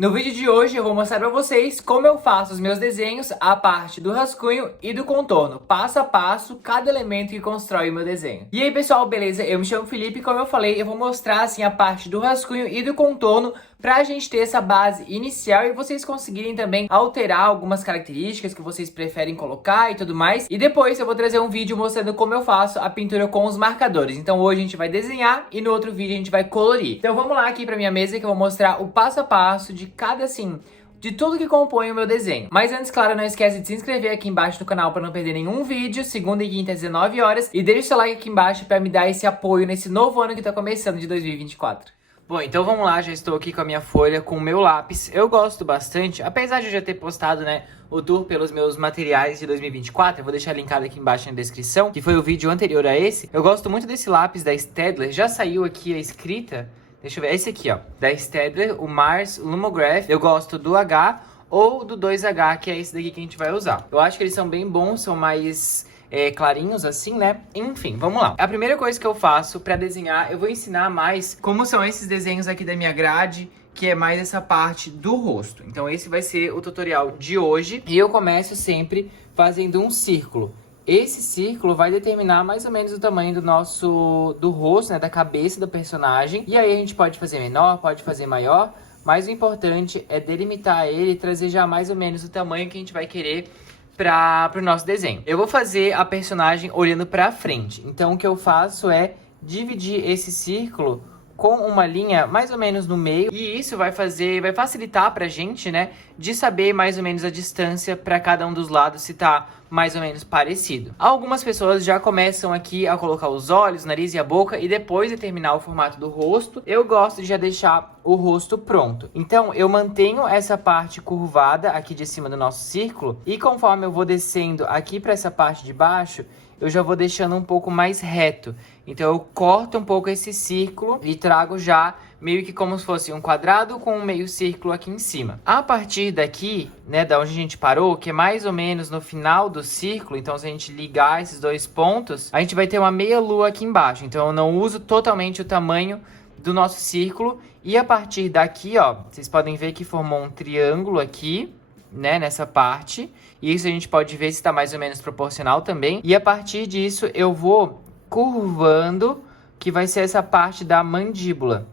No vídeo de hoje eu vou mostrar pra vocês como eu faço os meus desenhos, a parte do rascunho e do contorno, passo a passo, cada elemento que constrói o meu desenho. E aí pessoal, beleza? Eu me chamo Felipe e como eu falei, eu vou mostrar assim a parte do rascunho e do contorno pra gente ter essa base inicial e vocês conseguirem também alterar algumas características que vocês preferem colocar e tudo mais. E depois eu vou trazer um vídeo mostrando como eu faço a pintura com os marcadores. Então hoje a gente vai desenhar e no outro vídeo a gente vai colorir. Então vamos lá aqui pra minha mesa que eu vou mostrar o passo a passo de cada assim, de tudo que compõe o meu desenho. Mas antes, claro, não esquece de se inscrever aqui embaixo no canal para não perder nenhum vídeo, segunda e quinta às 19 horas. E deixa o seu like aqui embaixo para me dar esse apoio nesse novo ano que tá começando de 2024. Bom, então vamos lá, já estou aqui com a minha folha, com o meu lápis. Eu gosto bastante, apesar de eu já ter postado, né, o tour pelos meus materiais de 2024, eu vou deixar linkado aqui embaixo na descrição, que foi o vídeo anterior a esse. Eu gosto muito desse lápis da Staedtler, já saiu aqui a escrita. Deixa eu ver, esse aqui, ó, da Staedtler, o Mars Lumograph. Eu gosto do H ou do 2H, que é esse daqui que a gente vai usar. Eu acho que eles são bem bons, são mais clarinhos assim, né? Enfim, vamos lá. A primeira coisa que eu faço pra desenhar, eu vou ensinar mais como são esses desenhos aqui da minha grade, que é mais essa parte do rosto. Então esse vai ser o tutorial de hoje. E eu começo sempre fazendo um círculo. Esse círculo vai determinar mais ou menos o tamanho do rosto, né, da cabeça do personagem. E aí a gente pode fazer menor, pode fazer maior, mas o importante é delimitar ele e trazer já mais ou menos o tamanho que a gente vai querer para o nosso desenho. Eu vou fazer a personagem olhando para frente. Então o que eu faço é dividir esse círculo com uma linha mais ou menos no meio, e isso vai facilitar pra gente, né, de saber mais ou menos a distância para cada um dos lados, se tá mais ou menos parecido. Algumas pessoas já começam aqui a colocar os olhos, o nariz e a boca, e depois de terminar o formato do rosto, eu gosto de já deixar o rosto pronto. Então eu mantenho essa parte curvada aqui de cima do nosso círculo, e conforme eu vou descendo aqui para essa parte de baixo, eu já vou deixando um pouco mais reto. Então eu corto um pouco esse círculo e trago já meio que como se fosse um quadrado com um meio círculo aqui em cima. A partir daqui, né, da onde a gente parou, que é mais ou menos no final do círculo, então se a gente ligar esses dois pontos, a gente vai ter uma meia lua aqui embaixo. Então eu não uso totalmente o tamanho do nosso círculo. E a partir daqui, ó, vocês podem ver que formou um triângulo aqui, né, nessa parte. E isso a gente pode ver se está mais ou menos proporcional também. E a partir disso eu vou curvando, que vai ser essa parte da mandíbula.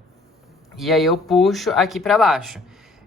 E aí eu puxo aqui para baixo.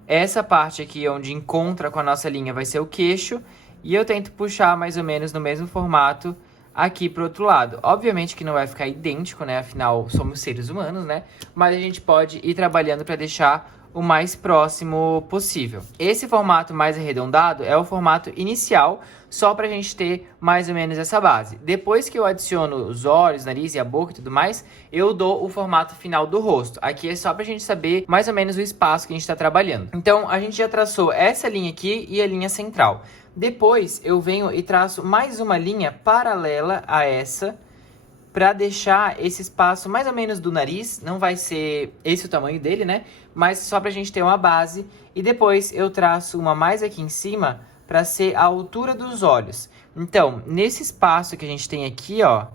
Essa parte aqui onde encontra com a nossa linha vai ser o queixo. E eu tento puxar mais ou menos no mesmo formato aqui pro outro lado. Obviamente que não vai ficar idêntico, né? Afinal, somos seres humanos, né? Mas a gente pode ir trabalhando para deixar o mais próximo possível. Esse formato mais arredondado é o formato inicial, só pra gente ter mais ou menos essa base. Depois que eu adiciono os olhos, nariz e a boca e tudo mais, eu dou o formato final do rosto. Aqui é só pra gente saber mais ou menos o espaço que a gente tá trabalhando. Então, a gente já traçou essa linha aqui e a linha central. Depois, eu venho e traço mais uma linha paralela a essa, para deixar esse espaço mais ou menos do nariz. Não vai ser esse o tamanho dele, né? Mas só pra gente ter uma base. E depois eu traço uma mais aqui em cima para ser a altura dos olhos. Então, nesse espaço que a gente tem aqui, ó,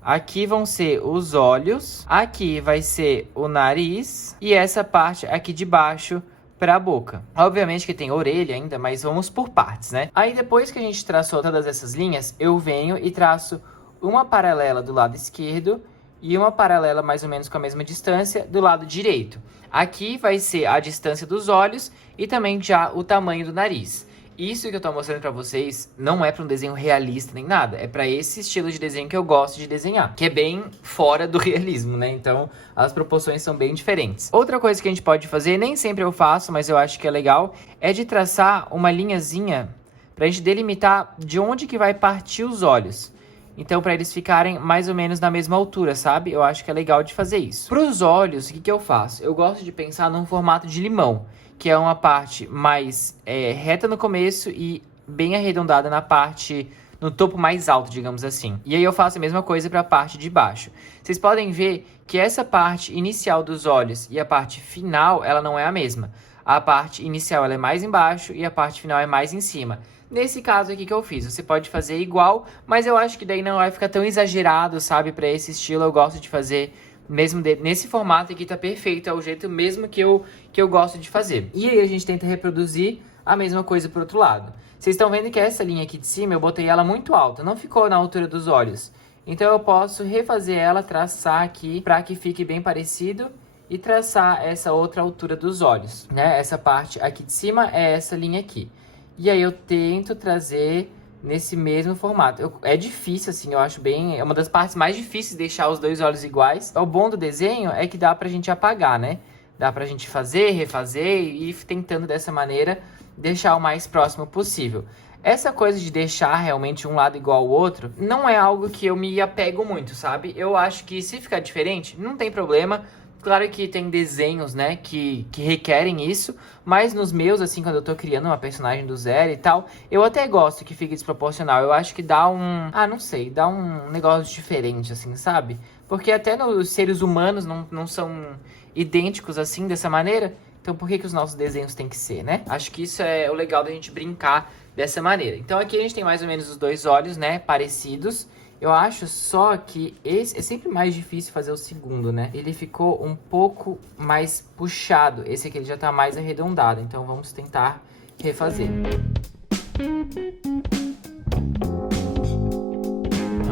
aqui vão ser os olhos, aqui vai ser o nariz e essa parte aqui de baixo para a boca. Obviamente que tem orelha ainda, mas vamos por partes, né? Aí depois que a gente traçou todas essas linhas, eu venho e traço uma paralela do lado esquerdo e uma paralela mais ou menos com a mesma distância do lado direito. Aqui vai ser a distância dos olhos e também já o tamanho do nariz. Isso que eu tô mostrando pra vocês não é pra um desenho realista nem nada. É pra esse estilo de desenho que eu gosto de desenhar, que é bem fora do realismo, né? Então as proporções são bem diferentes. Outra coisa que a gente pode fazer, nem sempre eu faço, mas eu acho que é legal, é de traçar uma linhazinha pra gente delimitar de onde que vai partir os olhos. Então, para eles ficarem mais ou menos na mesma altura, sabe? Eu acho que é legal de fazer isso. Para os olhos, o que eu faço? Eu gosto de pensar num formato de limão, que é uma parte mais reta no começo e bem arredondada na parte, no topo mais alto, digamos assim. E aí eu faço a mesma coisa para a parte de baixo. Vocês podem ver que essa parte inicial dos olhos e a parte final, ela não é a mesma. A parte inicial ela é mais embaixo e a parte final é mais em cima. Nesse caso aqui que eu fiz, você pode fazer igual, mas eu acho que daí não vai ficar tão exagerado, sabe? Para esse estilo eu gosto de fazer Mesmo nesse formato aqui tá perfeito, é o jeito mesmo que eu gosto de fazer. E aí a gente tenta reproduzir a mesma coisa pro outro lado. Vocês estão vendo que essa linha aqui de cima, eu botei ela muito alta, não ficou na altura dos olhos. Então eu posso refazer ela, traçar aqui para que fique bem parecido e traçar essa outra altura dos olhos, né? Essa parte aqui de cima é essa linha aqui. E aí eu tento trazer nesse mesmo formato. É difícil, assim, eu acho bem... É uma das partes mais difíceis de deixar os dois olhos iguais. O bom do desenho é que dá pra gente apagar, né? Dá pra gente fazer, refazer e ir tentando dessa maneira deixar o mais próximo possível. Essa coisa de deixar realmente um lado igual ao outro não é algo que eu me apego muito, sabe? Eu acho que se ficar diferente, não tem problema. Claro que tem desenhos, né, que requerem isso, mas nos meus, assim, quando eu tô criando uma personagem do zero e tal, eu até gosto que fique desproporcional. Eu acho que dá um... Ah, não sei, dá um negócio diferente, assim, sabe? Porque até nos seres humanos não são idênticos, assim, dessa maneira. Então por que os nossos desenhos têm que ser, né? Acho que isso é o legal da gente brincar dessa maneira. Então aqui a gente tem mais ou menos os dois olhos, né, parecidos. Eu acho só que esse é sempre mais difícil fazer o segundo, né? Ele ficou um pouco mais puxado. Esse aqui ele já tá mais arredondado. Então vamos tentar refazer.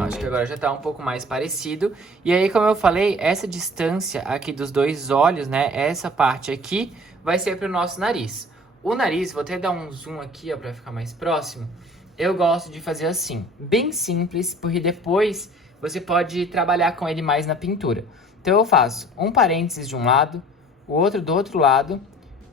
Acho que agora já tá um pouco mais parecido. E aí, como eu falei, essa distância aqui dos dois olhos, né? Essa parte aqui vai ser pro nosso nariz. O nariz, vou até dar um zoom aqui, ó, pra ficar mais próximo. Eu gosto de fazer assim, bem simples, porque depois você pode trabalhar com ele mais na pintura. Então eu faço um parênteses de um lado, o outro do outro lado,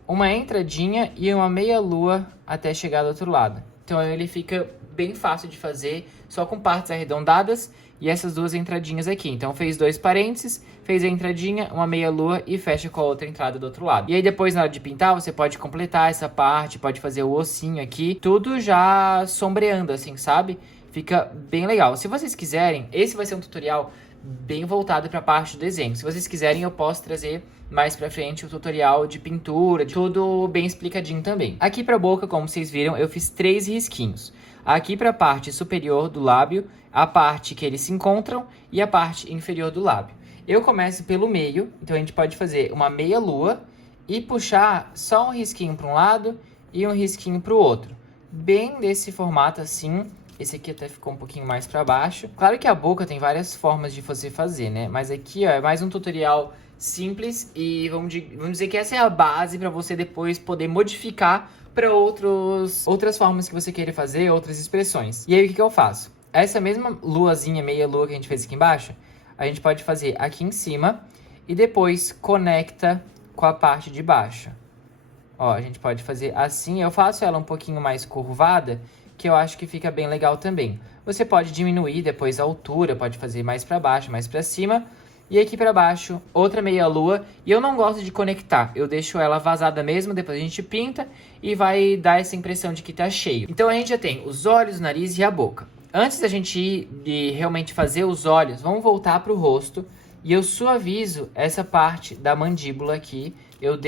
uma entradinha e uma meia-lua até chegar do outro lado. Então ele fica bem fácil de fazer, só com partes arredondadas e essas duas entradinhas aqui. Então fez dois parênteses, fez a entradinha, uma meia-lua e fecha com a outra entrada do outro lado. E aí depois, na hora de pintar, você pode completar essa parte, pode fazer o ossinho aqui, tudo já sombreando, assim, sabe? Fica bem legal. Se vocês quiserem, esse vai ser um tutorial bem voltado para a parte do desenho. Se vocês quiserem, eu posso trazer mais pra frente o tutorial de pintura, tudo bem explicadinho também. Aqui pra boca, como vocês viram, eu fiz 3 risquinhos. Aqui pra parte superior do lábio, a parte que eles se encontram e a parte inferior do lábio. Eu começo pelo meio, então a gente pode fazer uma meia lua e puxar só um risquinho para um lado e um risquinho para o outro. Bem desse formato assim. Esse aqui até ficou um pouquinho mais para baixo. Claro que a boca tem várias formas de você fazer, né? Mas aqui, ó, é mais um tutorial simples e vamos dizer que essa é a base para você depois poder modificar para outras formas que você queira fazer, outras expressões. E aí, o que eu faço? Essa mesma luazinha, meia lua que a gente fez aqui embaixo, a gente pode fazer aqui em cima e depois conecta com a parte de baixo. Ó, a gente pode fazer assim. Eu faço ela um pouquinho mais curvada, que eu acho que fica bem legal também. Você pode diminuir depois a altura, pode fazer mais para baixo, mais para cima. E aqui para baixo, outra meia lua. E eu não gosto de conectar, eu deixo ela vazada mesmo, depois a gente pinta e vai dar essa impressão de que tá cheio. Então a gente já tem os olhos, o nariz e a boca. Antes da gente ir de realmente fazer os olhos, vamos voltar pro rosto. E eu suavizo essa parte da mandíbula aqui. Eu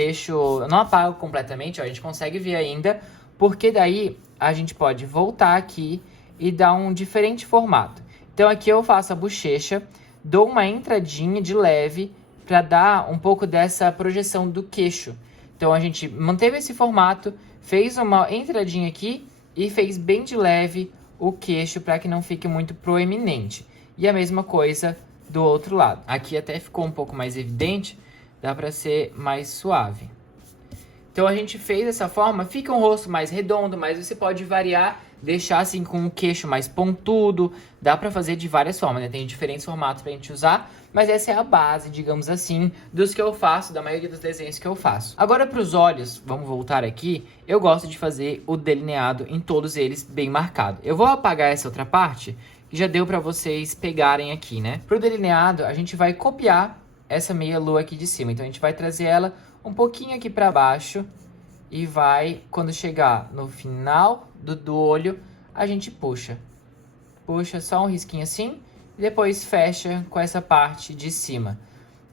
não apago completamente, ó, a gente consegue ver ainda. Porque daí a gente pode voltar aqui e dar um diferente formato. Então aqui eu faço a bochecha, dou uma entradinha de leve para dar um pouco dessa projeção do queixo. Então a gente manteve esse formato, fez uma entradinha aqui e fez bem de leve o queixo para que não fique muito proeminente. E a mesma coisa do outro lado. Aqui até ficou um pouco mais evidente, dá para ser mais suave. Então a gente fez dessa forma, fica um rosto mais redondo, mas você pode variar, deixar assim com o queixo mais pontudo, dá pra fazer de várias formas, né? Tem diferentes formatos pra gente usar, mas essa é a base, digamos assim, dos que eu faço, da maioria dos desenhos que eu faço. Agora pros olhos, vamos voltar aqui, eu gosto de fazer o delineado em todos eles bem marcado. Eu vou apagar essa outra parte, que já deu pra vocês pegarem aqui, né? Pro delineado, a gente vai copiar essa meia lua aqui de cima, então a gente vai trazer ela um pouquinho aqui para baixo e vai, quando chegar no final do olho, a gente puxa. Puxa só um risquinho assim e depois fecha com essa parte de cima.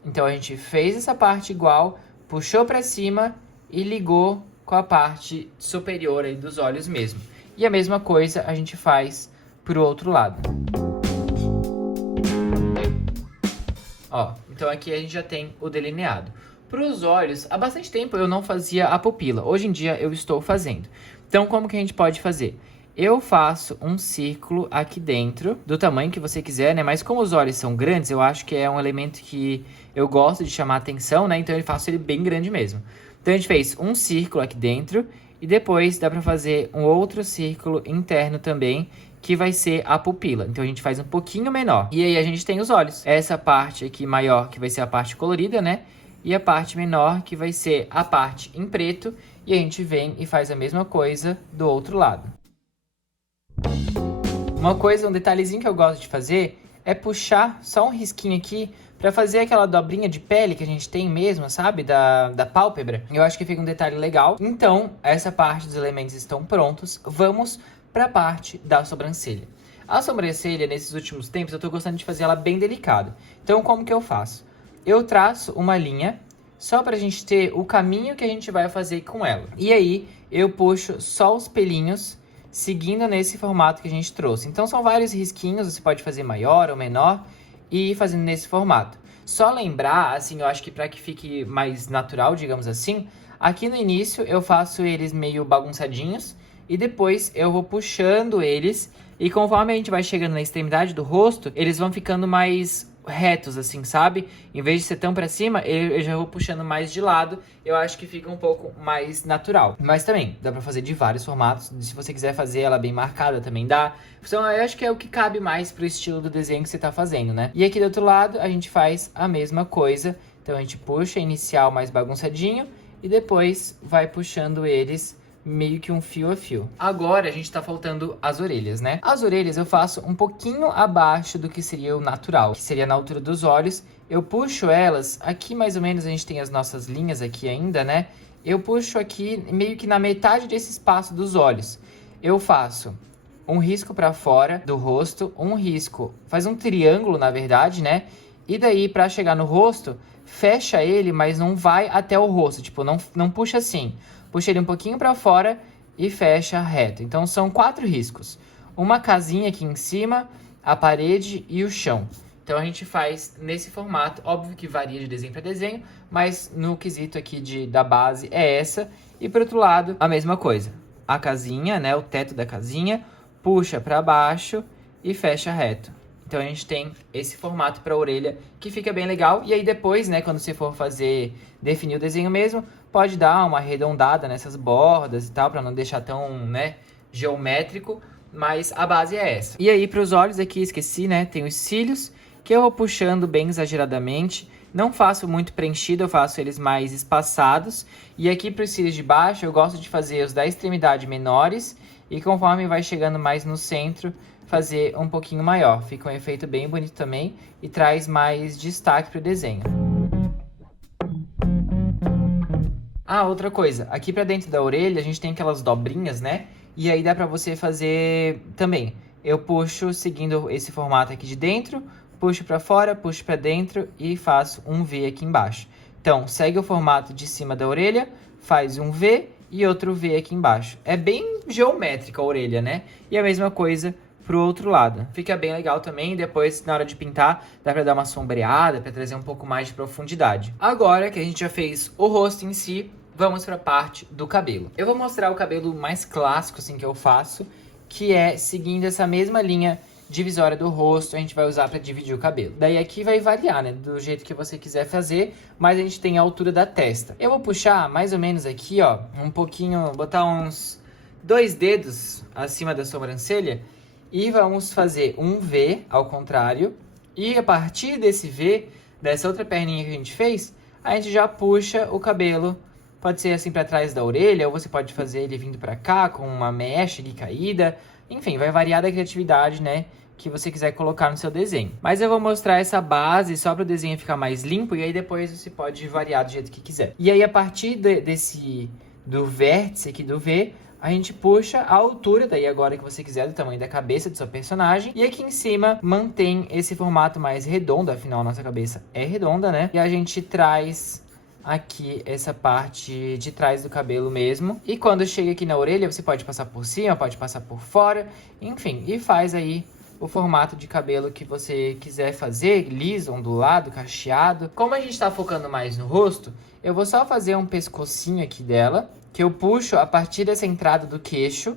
Então a gente fez essa parte igual, puxou para cima e ligou com a parte superior aí dos olhos mesmo. E a mesma coisa a gente faz pro outro lado. Ó, Então aqui a gente já tem o delineado. Para os olhos, há bastante tempo eu não fazia a pupila. Hoje em dia eu estou fazendo. Então como que a gente pode fazer? Eu faço um círculo aqui dentro, do tamanho que você quiser, né? Mas como os olhos são grandes, eu acho que é um elemento que eu gosto de chamar atenção, né? Então eu faço ele bem grande mesmo. Então a gente fez um círculo aqui dentro e depois dá para fazer um outro círculo interno também, que vai ser a pupila. Então a gente faz um pouquinho menor. E aí a gente tem os olhos. Essa parte aqui maior que vai ser a parte colorida, né? E a parte menor que vai ser a parte em preto. E a gente vem e faz a mesma coisa do outro lado. Uma coisa, um detalhezinho que eu gosto de fazer é puxar só um risquinho aqui para fazer aquela dobrinha de pele que a gente tem mesmo, sabe? Da pálpebra. Eu acho que fica um detalhe legal. Então, essa parte dos elementos estão prontos. Vamos para a parte da sobrancelha. A sobrancelha, nesses últimos tempos, eu tô gostando de fazer ela bem delicada. Então, como que eu faço? Eu traço uma linha só pra gente ter o caminho que a gente vai fazer com ela. E aí, eu puxo só os pelinhos seguindo nesse formato que a gente trouxe. Então são vários risquinhos, você pode fazer maior ou menor e ir fazendo nesse formato. Só lembrar, assim, eu acho que para que fique mais natural, digamos assim, aqui no início eu faço eles meio bagunçadinhos e depois eu vou puxando eles e conforme a gente vai chegando na extremidade do rosto, eles vão ficando mais retos, assim, sabe? Em vez de ser tão pra cima, eu já vou puxando mais de lado. Eu acho que fica um pouco mais natural. Mas também, dá pra fazer de vários formatos. Se você quiser fazer ela bem marcada, também dá. Então, eu acho que é o que cabe mais pro estilo do desenho que você tá fazendo, né? E aqui do outro lado, a gente faz a mesma coisa. Então, a gente puxa a inicial mais bagunçadinho e depois vai puxando eles meio que um fio a fio. Agora a gente tá faltando as orelhas, né? As orelhas eu faço um pouquinho abaixo do que seria o natural, que seria na altura dos olhos. Eu puxo elas, aqui mais ou menos a gente tem as nossas linhas aqui ainda, né? Eu puxo aqui meio que na metade desse espaço dos olhos. Eu faço um risco pra fora do rosto, um risco, faz um triângulo na verdade, né? E daí pra chegar no rosto, fecha ele, mas não vai até o rosto, tipo, não puxa assim. Puxa ele um pouquinho para fora e fecha reto. Então, são 4 riscos. Uma casinha aqui em cima, a parede e o chão. Então, a gente faz nesse formato. Óbvio que varia de desenho para desenho, mas no quesito aqui da base é essa. E, por outro lado, a mesma coisa. A casinha, né, o teto da casinha, puxa para baixo e fecha reto. Então, a gente tem esse formato para a orelha que fica bem legal. E aí, depois, né, quando você for definir o desenho mesmo, pode dar uma arredondada nessas bordas e tal, para não deixar tão, né, geométrico. Mas a base é essa. E aí, para os olhos aqui, esqueci, né, tem os cílios, que eu vou puxando bem exageradamente. Não faço muito preenchido, eu faço eles mais espaçados. E aqui para os cílios de baixo, eu gosto de fazer os da extremidade menores. E conforme vai chegando mais no centro, fazer um pouquinho maior. Fica um efeito bem bonito também e traz mais destaque para o desenho. Ah, outra coisa. Aqui para dentro da orelha, a gente tem aquelas dobrinhas, né? E aí dá para você fazer também. Eu puxo seguindo esse formato aqui de dentro, puxo para fora, puxo para dentro e faço um V aqui embaixo. Então, segue o formato de cima da orelha, faz um V e outro V aqui embaixo. É bem geométrica a orelha, né? E a mesma coisa pro outro lado. Fica bem legal também, depois na hora de pintar dá pra dar uma sombreada, pra trazer um pouco mais de profundidade. Agora que a gente já fez o rosto em si, vamos pra parte do cabelo. Eu vou mostrar o cabelo mais clássico assim que eu faço, que é seguindo essa mesma linha divisória do rosto, a gente vai usar pra dividir o cabelo. Daí aqui vai variar, né, do jeito que você quiser fazer, mas a gente tem a altura da testa. Eu vou puxar mais ou menos aqui, ó, um pouquinho, botar uns 2 dedos acima da sobrancelha, e vamos fazer um V ao contrário. E a partir desse V, dessa outra perninha que a gente fez, a gente já puxa o cabelo. Pode ser assim para trás da orelha, ou você pode fazer ele vindo para cá com uma mecha ali caída. Enfim, vai variar da criatividade, né, que você quiser colocar no seu desenho. Mas eu vou mostrar essa base só para o desenho ficar mais limpo, e aí depois você pode variar do jeito que quiser. E aí a partir do vértice aqui do V, a gente puxa a altura, daí agora que você quiser, do tamanho da cabeça do seu personagem. E aqui em cima mantém esse formato mais redondo, afinal a nossa cabeça é redonda, né? E a gente traz aqui essa parte de trás do cabelo mesmo. E quando chega aqui na orelha, você pode passar por cima, pode passar por fora, enfim. E faz aí o formato de cabelo que você quiser fazer, liso, ondulado, cacheado. Como a gente tá focando mais no rosto, eu vou só fazer um pescocinho aqui dela, que eu puxo a partir dessa entrada do queixo,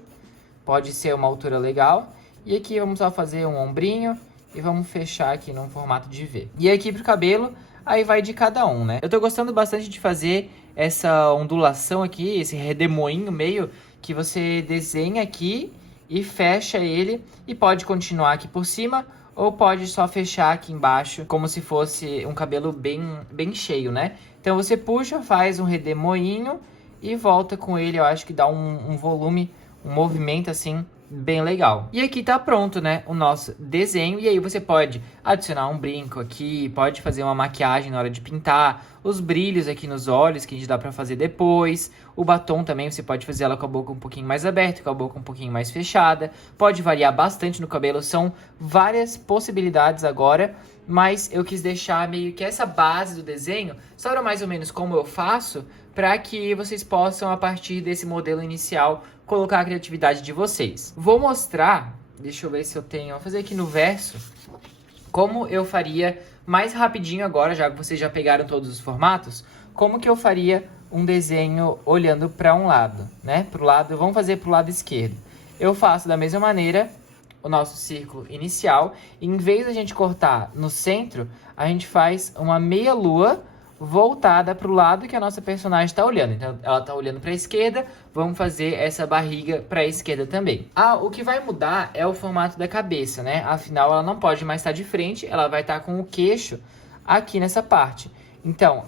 pode ser uma altura legal. E aqui vamos só fazer um ombrinho e vamos fechar aqui num formato de V. E aqui pro cabelo, aí vai de cada um, né? Eu tô gostando bastante de fazer essa ondulação aqui, esse redemoinho meio que você desenha aqui e fecha ele, e pode continuar aqui por cima ou pode só fechar aqui embaixo, como se fosse um cabelo bem cheio, né? Então você puxa, faz um redemoinho e volta com ele. Eu acho que dá um volume, um movimento assim bem legal. E aqui tá pronto, né, o nosso desenho. E aí você pode adicionar um brinco aqui, pode fazer uma maquiagem na hora de pintar, os brilhos aqui nos olhos que a gente dá pra fazer depois. O batom também você pode fazer ela com a boca um pouquinho mais aberta, com a boca um pouquinho mais fechada. Pode variar bastante no cabelo, são várias possibilidades agora, mas eu quis deixar meio que essa base do desenho, só mais ou menos como eu faço, para que vocês possam, a partir desse modelo inicial, colocar a criatividade de vocês. Vou mostrar, deixa eu ver se eu tenho, vou fazer aqui no verso, como eu faria mais rapidinho agora, já que vocês já pegaram todos os formatos, como que eu faria um desenho olhando para um lado, né? Pro lado, vamos fazer pro lado esquerdo. Eu faço da mesma maneira o nosso círculo inicial, e em vez de a gente cortar no centro, a gente faz uma meia lua voltada para o lado que a nossa personagem está olhando. Então, ela está olhando para a esquerda, vamos fazer essa barriga para a esquerda também. O que vai mudar é o formato da cabeça, né? Afinal, ela não pode mais estar de frente, ela vai estar com o queixo aqui nessa parte. Então,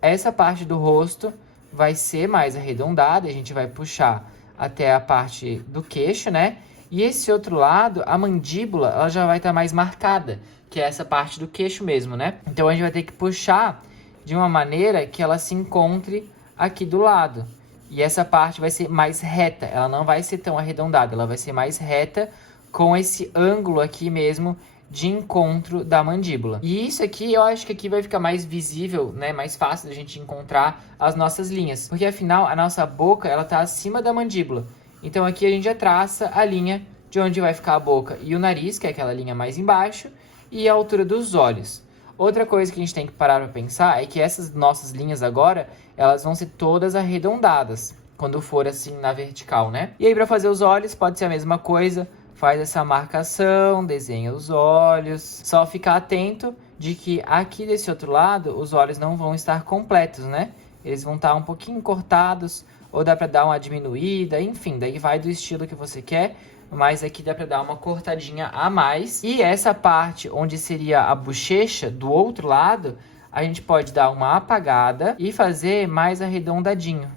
essa parte do rosto vai ser mais arredondada, a gente vai puxar até a parte do queixo, né? E esse outro lado, a mandíbula, ela já vai estar mais marcada, que é essa parte do queixo mesmo, né? Então, a gente vai ter que puxar de uma maneira que ela se encontre aqui do lado. E essa parte vai ser mais reta, ela não vai ser tão arredondada, ela vai ser mais reta com esse ângulo aqui mesmo de encontro da mandíbula. E isso aqui, eu acho que aqui vai ficar mais visível, né, mais fácil da gente encontrar as nossas linhas. Porque afinal, a nossa boca, ela tá acima da mandíbula. Então aqui a gente já traça a linha de onde vai ficar a boca e o nariz, que é aquela linha mais embaixo, e a altura dos olhos. Outra coisa que a gente tem que parar para pensar é que essas nossas linhas agora, elas vão ser todas arredondadas, quando for assim na vertical, né? E aí para fazer os olhos pode ser a mesma coisa, faz essa marcação, desenha os olhos. Só ficar atento de que aqui desse outro lado, os olhos não vão estar completos, né? Eles vão estar um pouquinho cortados, ou dá para dar uma diminuída, enfim, daí vai do estilo que você quer. Mas aqui dá pra dar uma cortadinha a mais. E essa parte onde seria a bochecha, do outro lado, a gente pode dar uma apagada e fazer mais arredondadinho.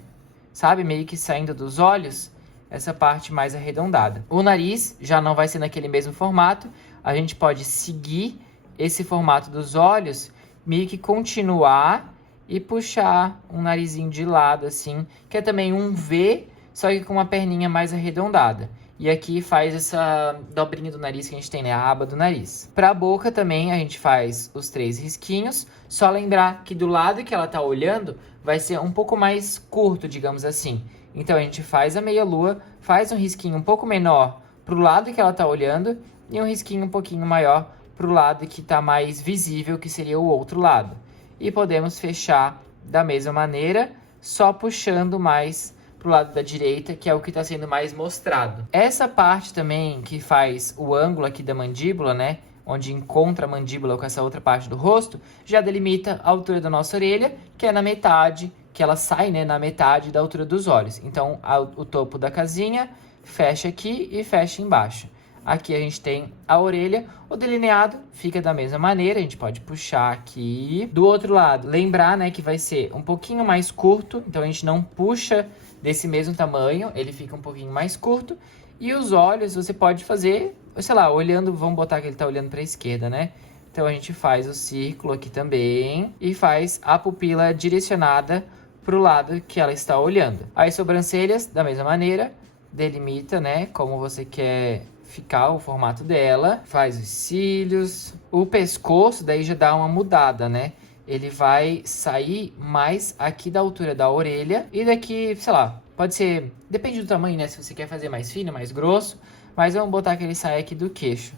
Sabe? Meio que saindo dos olhos, essa parte mais arredondada. O nariz já não vai ser naquele mesmo formato. A gente pode seguir esse formato dos olhos, meio que continuar e puxar um narizinho de lado assim, que é também um V, só que com uma perninha mais arredondada. E aqui faz essa dobrinha do nariz que a gente tem, né? A aba do nariz. Pra boca também a gente faz os 3 risquinhos. Só lembrar que do lado que ela tá olhando vai ser um pouco mais curto, digamos assim. Então a gente faz a meia lua, faz um risquinho um pouco menor pro lado que ela tá olhando e um risquinho um pouquinho maior pro lado que tá mais visível, que seria o outro lado. E podemos fechar da mesma maneira, só puxando mais pro lado da direita, que é o que está sendo mais mostrado. Essa parte também que faz o ângulo aqui da mandíbula, né? Onde encontra a mandíbula com essa outra parte do rosto, já delimita a altura da nossa orelha, que é na metade, que ela sai, né, na metade da altura dos olhos. Então, o topo da casinha fecha aqui e fecha embaixo. Aqui a gente tem a orelha, o delineado fica da mesma maneira, a gente pode puxar aqui. Do outro lado, lembrar, né, que vai ser um pouquinho mais curto, então a gente não puxa desse mesmo tamanho, ele fica um pouquinho mais curto. E os olhos você pode fazer, sei lá, olhando, vamos botar que ele tá olhando para a esquerda, né? Então a gente faz o círculo aqui também e faz a pupila direcionada pro lado que ela está olhando. As sobrancelhas, da mesma maneira, delimita, né, como você quer ficar o formato dela, faz os cílios, o pescoço daí já dá uma mudada, né? Ele vai sair mais aqui da altura da orelha e daqui, sei lá, pode ser, depende do tamanho, né? Se você quer fazer mais fino, mais grosso, mas vamos botar que ele sai aqui do queixo.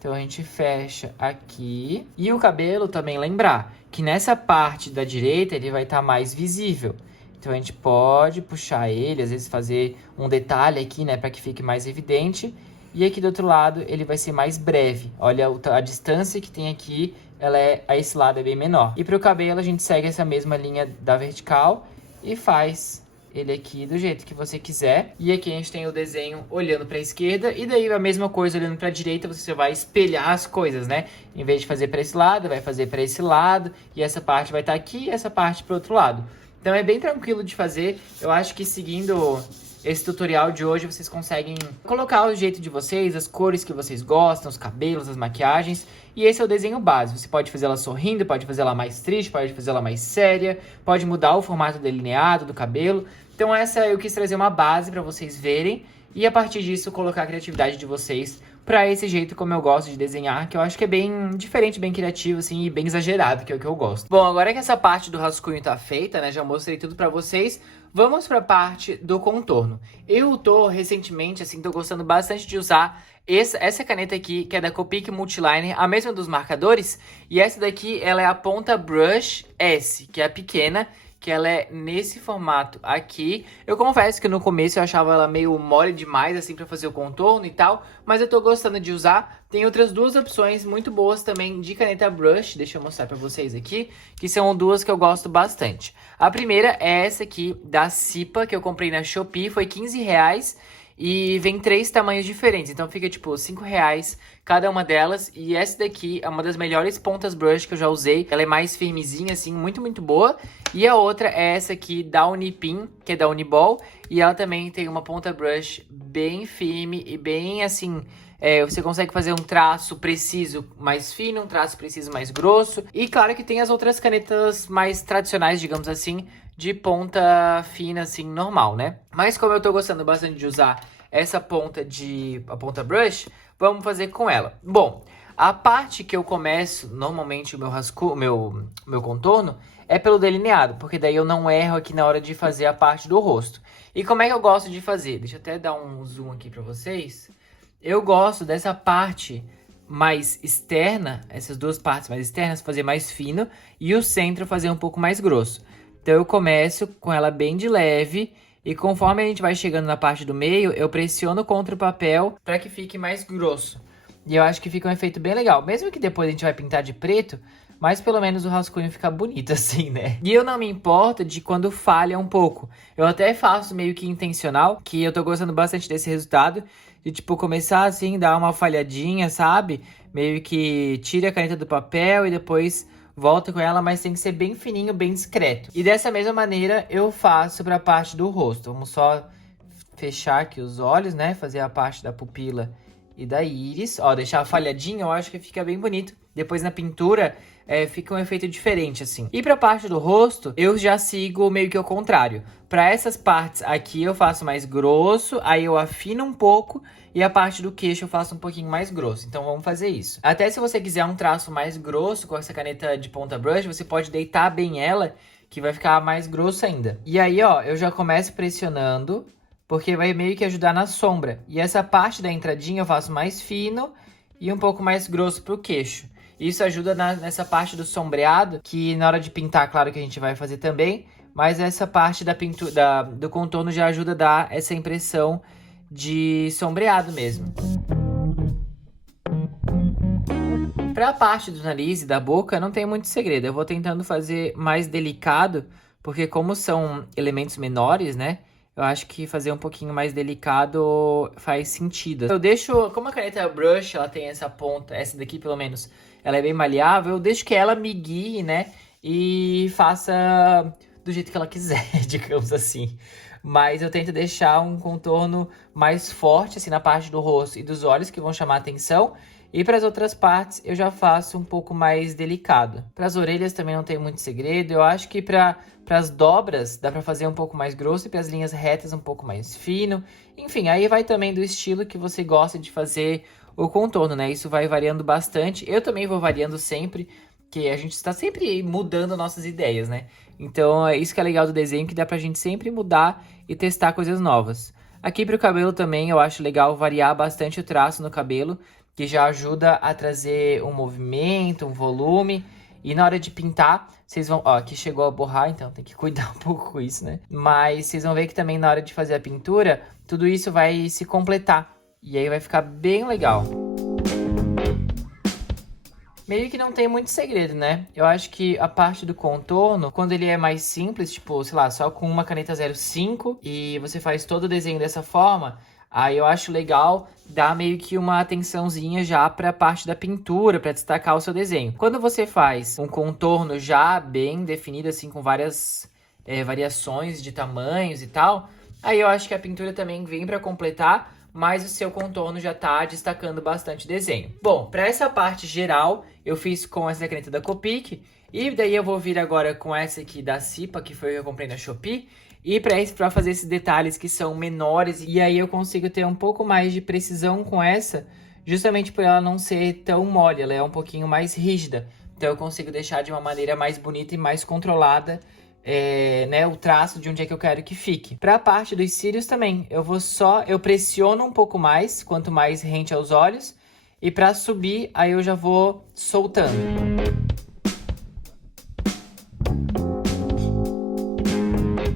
Então, a gente fecha aqui. E o cabelo também lembrar que nessa parte da direita ele vai estar mais visível. Então, a gente pode puxar ele, às vezes fazer um detalhe aqui, né, para que fique mais evidente. E aqui do outro lado ele vai ser mais breve. Olha a distância que tem aqui, a esse lado é bem menor. E para o cabelo a gente segue essa mesma linha da vertical e faz ele aqui do jeito que você quiser. E aqui a gente tem o desenho olhando para a esquerda. E daí a mesma coisa olhando para a direita, você vai espelhar as coisas, né? Em vez de fazer para esse lado, vai fazer para esse lado. E essa parte vai estar aqui e essa parte para o outro lado. Então é bem tranquilo de fazer. Eu acho que seguindo esse tutorial de hoje, vocês conseguem colocar o jeito de vocês, as cores que vocês gostam, os cabelos, as maquiagens. E esse é o desenho básico. Você pode fazer ela sorrindo, pode fazer ela mais triste, pode fazer ela mais séria, pode mudar o formato delineado do cabelo. Então essa eu quis trazer uma base para vocês verem e a partir disso colocar a criatividade de vocês para esse jeito como eu gosto de desenhar, que eu acho que é bem diferente, bem criativo, assim, e bem exagerado, que é o que eu gosto. Bom, agora que essa parte do rascunho tá feita, né, já mostrei tudo pra vocês, vamos pra parte do contorno. Eu tô, recentemente, assim, tô gostando bastante de usar essa caneta aqui, que é da Copic Multiliner, a mesma dos marcadores, e essa daqui, ela é a ponta Brush S, que é a pequena, que ela é nesse formato aqui. Eu confesso que no começo eu achava ela meio mole demais, assim, pra fazer o contorno e tal, mas eu tô gostando de usar. Tem outras duas opções muito boas também de caneta brush, deixa eu mostrar pra vocês aqui, que são duas que eu gosto bastante. A primeira é essa aqui, da Cipa, que eu comprei na Shopee, foi R$15. E vem 3 tamanhos diferentes, então fica tipo R$5 cada uma delas. E essa daqui é uma das melhores pontas brush que eu já usei. Ela é mais firmezinha assim, muito, muito boa. E a outra é essa aqui da Unipin, que é da Uniball. E ela também tem uma ponta brush bem firme e bem assim... você consegue fazer um traço preciso mais fino, um traço preciso mais grosso. E claro que tem as outras canetas mais tradicionais, digamos assim, de ponta fina, assim, normal, né? Mas como eu tô gostando bastante de usar essa ponta a ponta brush, vamos fazer com ela. Bom, a parte que eu começo, normalmente, o meu contorno, é pelo delineado, porque daí eu não erro aqui na hora de fazer a parte do rosto. E como é que eu gosto de fazer? Deixa eu até dar um zoom aqui pra vocês. Eu gosto dessa parte mais externa, essas duas partes mais externas, fazer mais fino, e o centro fazer um pouco mais grosso. Então eu começo com ela bem de leve, e conforme a gente vai chegando na parte do meio, eu pressiono contra o papel para que fique mais grosso. E eu acho que fica um efeito bem legal, mesmo que depois a gente vai pintar de preto, mas pelo menos o rascunho fica bonito assim, né? E eu não me importo de quando falha um pouco. Eu até faço meio que intencional, que eu tô gostando bastante desse resultado, de tipo começar assim, dar uma falhadinha, sabe? Meio que tira a caneta do papel e depois volta com ela, mas tem que ser bem fininho, bem discreto. E dessa mesma maneira eu faço para a parte do rosto. Vamos só fechar aqui os olhos, né? Fazer a parte da pupila e da íris. Ó, deixar falhadinho, eu acho que fica bem bonito. Depois na pintura fica um efeito diferente, assim. E pra parte do rosto, eu já sigo meio que ao contrário. Pra essas partes aqui eu faço mais grosso, aí eu afino um pouco, e a parte do queixo eu faço um pouquinho mais grosso. Então vamos fazer isso. Até se você quiser um traço mais grosso com essa caneta de ponta brush, você pode deitar bem ela, que vai ficar mais grosso ainda. E aí, ó, eu já começo pressionando, porque vai meio que ajudar na sombra. E essa parte da entradinha eu faço mais fino e um pouco mais grosso pro queixo. Isso ajuda nessa parte do sombreado, que na hora de pintar, claro que a gente vai fazer também, mas essa parte da pintura, do contorno já ajuda a dar essa impressão de sombreado mesmo. Pra parte do nariz e da boca, não tem muito segredo. Eu vou tentando fazer mais delicado, porque como são elementos menores, né? Eu acho que fazer um pouquinho mais delicado faz sentido. Eu deixo, como a caneta brush, ela tem essa ponta, essa daqui pelo menos, ela é bem maleável, eu deixo que ela me guie, né? E faça do jeito que ela quiser, digamos assim. Mas eu tento deixar um contorno mais forte, assim, na parte do rosto e dos olhos, que vão chamar a atenção. E para as outras partes, eu já faço um pouco mais delicado. Para as orelhas também não tem muito segredo. Eu acho que para as dobras, dá para fazer um pouco mais grosso e para as linhas retas um pouco mais fino. Enfim, aí vai também do estilo que você gosta de fazer o contorno, né? Isso vai variando bastante. Eu também vou variando sempre, que a gente está sempre mudando nossas ideias, né? Então, é isso que é legal do desenho, que dá pra gente sempre mudar e testar coisas novas. Aqui pro cabelo também, eu acho legal variar bastante o traço no cabelo, que já ajuda a trazer um movimento, um volume. E na hora de pintar, vocês vão... Ó, aqui chegou a borrar, então tem que cuidar um pouco com isso, né? Mas vocês vão ver que também na hora de fazer a pintura, tudo isso vai se completar. E aí vai ficar bem legal. Meio que não tem muito segredo, né? Eu acho que a parte do contorno, quando ele é mais simples, tipo, sei lá, só com uma caneta 05 e você faz todo o desenho dessa forma, aí eu acho legal dar meio que uma atençãozinha já pra parte da pintura, pra destacar o seu desenho. Quando você faz um contorno já bem definido, assim, com várias variações de tamanhos e tal, aí eu acho que a pintura também vem pra completar, mas o seu contorno já tá destacando bastante o desenho. Bom, para essa parte geral, eu fiz com essa caneta da Copic, e daí eu vou vir agora com essa aqui da Cipa, que foi o que eu comprei na Shopee, e para fazer esses detalhes que são menores, e aí eu consigo ter um pouco mais de precisão com essa, justamente por ela não ser tão mole, ela é um pouquinho mais rígida, então eu consigo deixar de uma maneira mais bonita e mais controlada, né, o traço de onde é que eu quero que fique. Para a parte dos cílios também, eu pressiono um pouco mais, quanto mais rente aos olhos, e para subir, aí eu já vou soltando.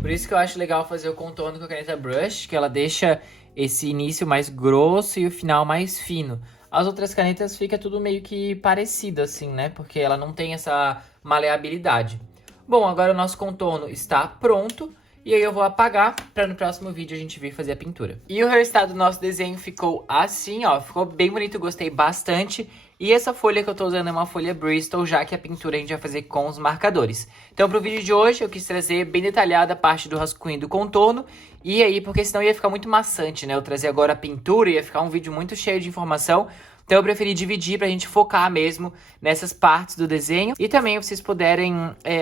Por isso que eu acho legal fazer o contorno com a caneta brush, que ela deixa esse início mais grosso e o final mais fino. As outras canetas fica tudo meio que parecido assim, né, porque ela não tem essa maleabilidade. Bom, agora o nosso contorno está pronto. E aí eu vou apagar para no próximo vídeo a gente vir fazer a pintura. E o resultado do nosso desenho ficou assim, ó. Ficou bem bonito, gostei bastante. E essa folha que eu tô usando é uma folha Bristol, já que a pintura a gente vai fazer com os marcadores. Então pro vídeo de hoje eu quis trazer bem detalhada a parte do rascunho e do contorno. E aí, porque senão ia ficar muito maçante, né? Eu trazer agora a pintura, ia ficar um vídeo muito cheio de informação. Então eu preferi dividir pra gente focar mesmo nessas partes do desenho. E também vocês puderem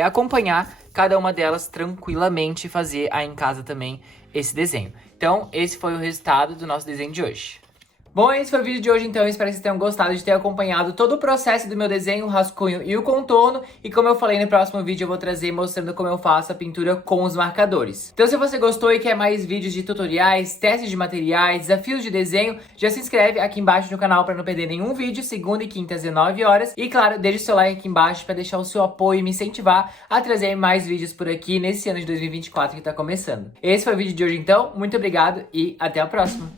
acompanhar cada uma delas tranquilamente e fazer aí em casa também esse desenho. Então esse foi o resultado do nosso desenho de hoje. Bom, esse foi o vídeo de hoje, então eu espero que vocês tenham gostado de ter acompanhado todo o processo do meu desenho, o rascunho e o contorno. E como eu falei, no próximo vídeo eu vou trazer mostrando como eu faço a pintura com os marcadores. Então se você gostou e quer mais vídeos de tutoriais, testes de materiais, desafios de desenho, já se inscreve aqui embaixo no canal para não perder nenhum vídeo, segunda e quinta às 19 horas. E claro, deixe o seu like aqui embaixo para deixar o seu apoio e me incentivar a trazer mais vídeos por aqui nesse ano de 2024 que tá começando. Esse foi o vídeo de hoje então, muito obrigado e até a próxima!